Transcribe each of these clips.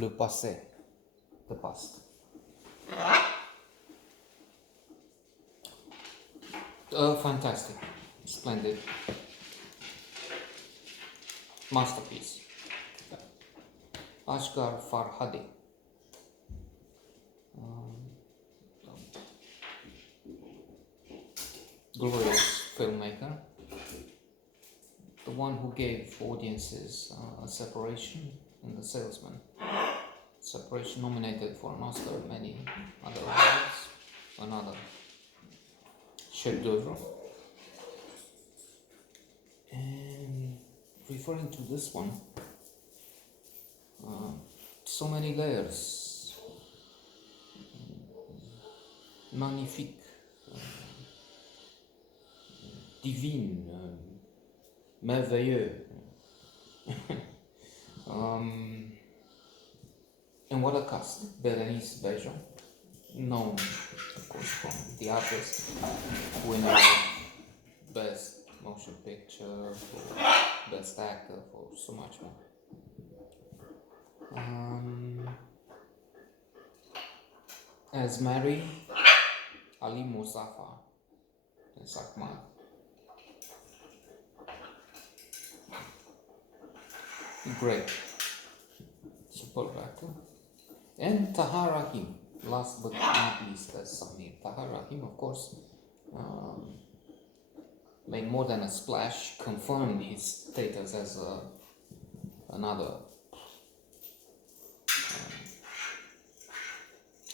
Le Passe, the past. Fantastic, splendid masterpiece. Ashgar Farhadi. Glorious filmmaker. The one who gave audiences a Separation and The Salesman. Separation nominated for an Oscar, many other awards, another chef d'oeuvre. And referring to this one, so many layers, magnifique, divine, merveilleux. And what a cast. Berenice Bejo, known of course from The Artist, winner of Best Motion Picture, for Best Actor, for so much more. As Mary, Ali Muzaffar as Ahmad. Great, superb actor. And Tahar Rahim, last but not least, as Samir. Tahar Rahim, of course, made more than a splash, confirmed his status as another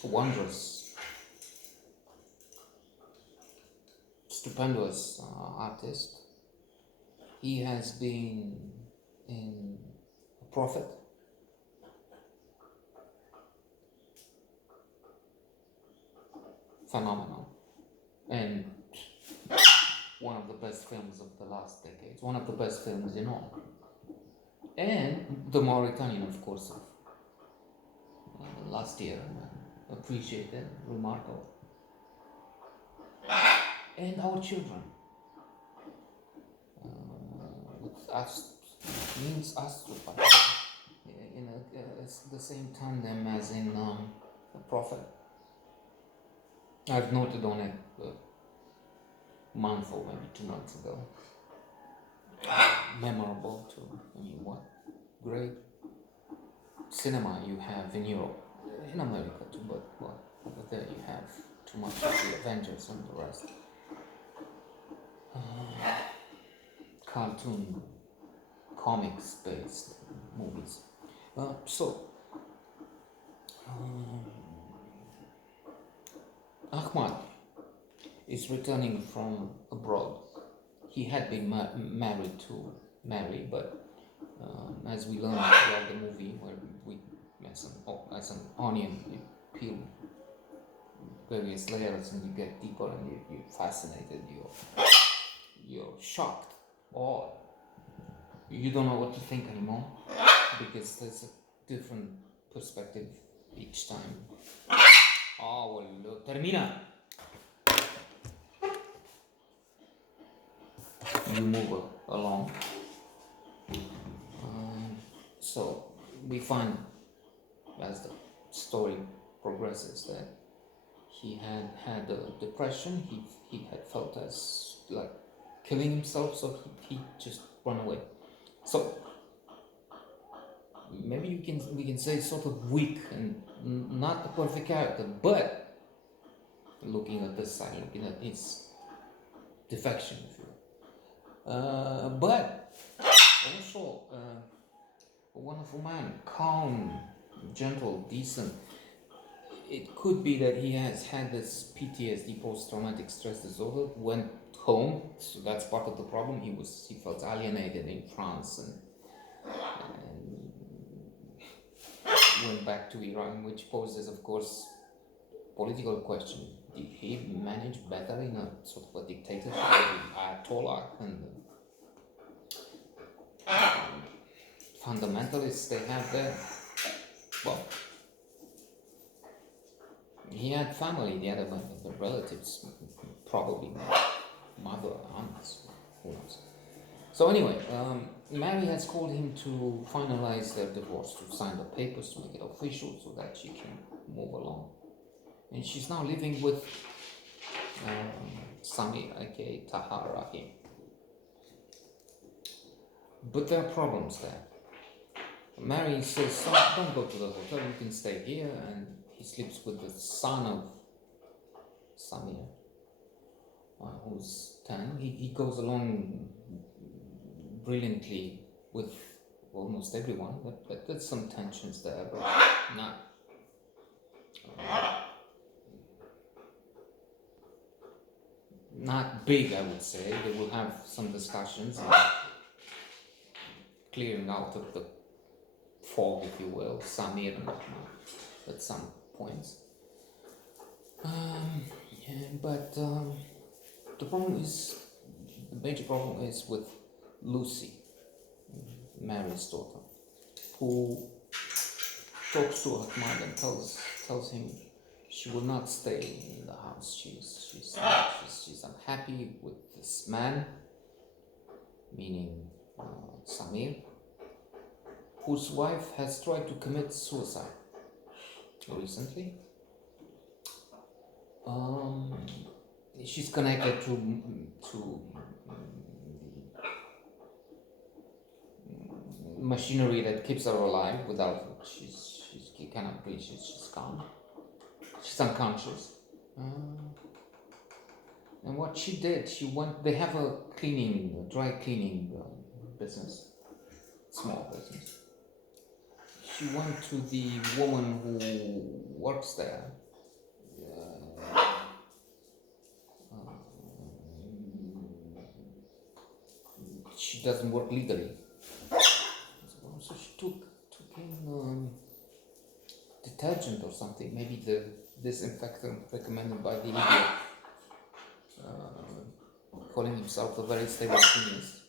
wondrous, stupendous artist. He has been in Prophet, phenomenal, and one of the best films of the last decades, one of the best films in all. And the Mauritanian, of course, of last year, appreciated, remarkable. And our children, with us, means astropath, in the same tandem as in the Prophet. I've noted on it a month or maybe 2 months ago. Memorable too. I mean, what great cinema you have in Europe, in America too, but over there you have too much of the Avengers and the rest. Cartoon, comics-based movies. Ahmad is returning from abroad. He had been married to Mary, but as we learned throughout the movie, where we, as an onion, you peel various layers and you get deeper and you're fascinated, you're shocked, or you don't know what to think anymore, because there's a different perspective each time. Oh, well, termina. You move along. So we find, as the story progresses, that he had a depression. He had felt as like killing himself, so he just ran away. So maybe we can say sort of weak and not the perfect character, but looking at this side, looking at his defection, if you will. But also a wonderful man, calm, gentle, decent. It could be that he has had this PTSD, post-traumatic stress disorder, went home, so that's part of the problem. He felt alienated in France and went back to Iran, which poses, of course, political question. Did he manage better in a sort of a dictatorship with Ayatollah and fundamentalists they have there? Well, he had family, the other the relatives, probably mother, aunts, who knows. So anyway, Mary has called him to finalize their divorce, to sign the papers, to make it official so that she can move along. And she's now living with Samir, aka Tahar Rahim. But there are problems there. Mary says, "Son, don't go to the hotel, you can stay here," and he sleeps with the son of Samir, who's 10. He goes along brilliantly with almost everyone, but there's some tensions there, but not big, I would say. They will have some discussions and clearing out of the fog, if you will, Samir and Ahmad at some points. But the problem is, the major problem is with Lucy, Mary's daughter, who talks to Ahmad and tells him she will not stay in the house. She's unhappy with this man, meaning Samir, whose wife has tried to commit suicide recently. She's connected to machinery that keeps her alive. Without her, she cannot breathe. She's gone. She's unconscious. And what she did, they have a dry cleaning business, small business. She went to the woman who works there. She doesn't work legally. So she took in detergent or something, maybe the disinfectant recommended by the idiot, calling himself a very stable optimist,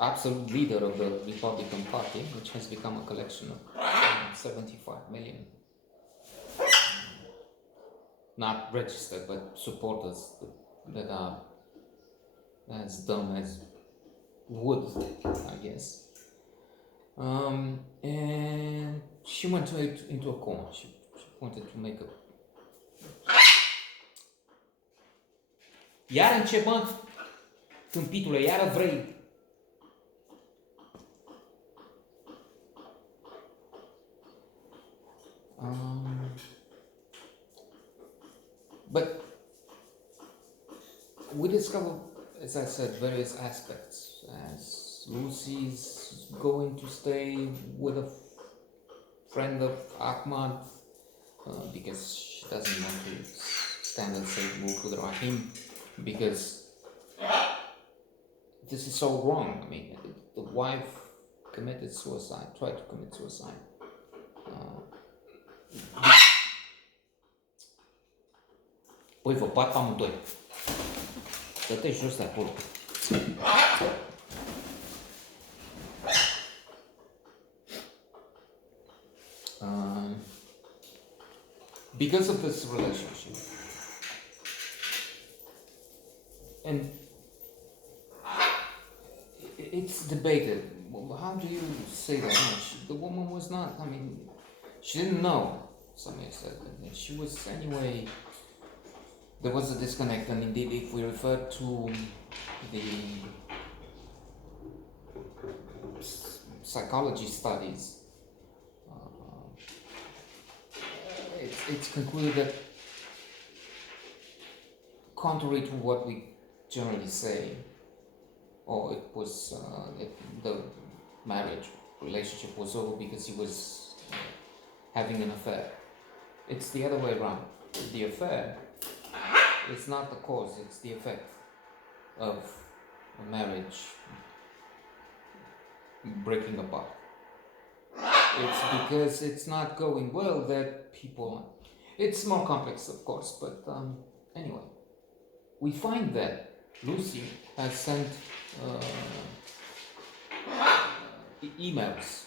absolute leader of the Republican Party, which has become a collection of 75 million not registered but supporters that are as dumb as wood, I guess. And she went into a coma. She wanted to make a... Iar începând, tâmpitule, iară vrei. But we discover, as I said, various aspects. As Lucy's going to stay with a friend of Ahmad because she doesn't want to stand and say move with Rahim, because this is so wrong. I mean, the wife committed suicide, tried to commit suicide. Păi vă bat pe amândoi. Dă-te jos de acolo. Because of this relationship, and it's debated. How do you say that? No, the woman was not. I mean, she didn't know. Somebody said that she was anyway. There was a disconnect, and indeed, if we refer to the psychology studies, it's concluded that, contrary to what we generally say, it was the marriage relationship was over because he was having an affair. It's the other way around. The affair is not the cause, it's the effect of a marriage breaking apart. It's because it's not going well that people... It's more complex, of course, but anyway. We find that Lucy has sent emails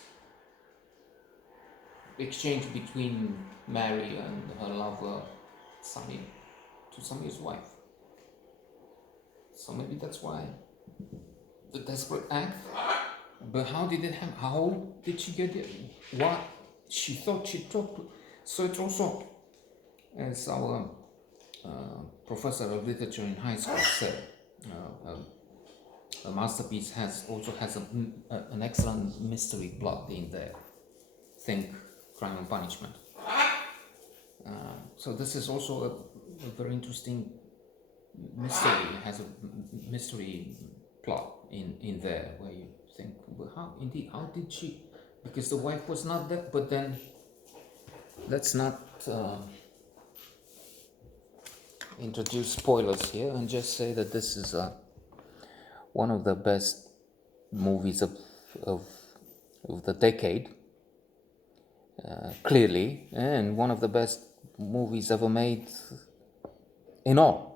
exchanged between Mary and her lover Samir to Samir's wife. So maybe that's why the desperate act. But how did it happen? How did she get it? What she thought she talked to? So it's also, as our professor of literature in high school said, a masterpiece has an excellent mystery plot in there. Think Crime and Punishment. So this is also a very interesting mystery. It has a mystery plot in there where you think, well, how did she? Because the wife was not there. But then let's not introduce spoilers here and just say that this is one of the best movies of, of the decade, clearly, and one of the best movies ever made in all.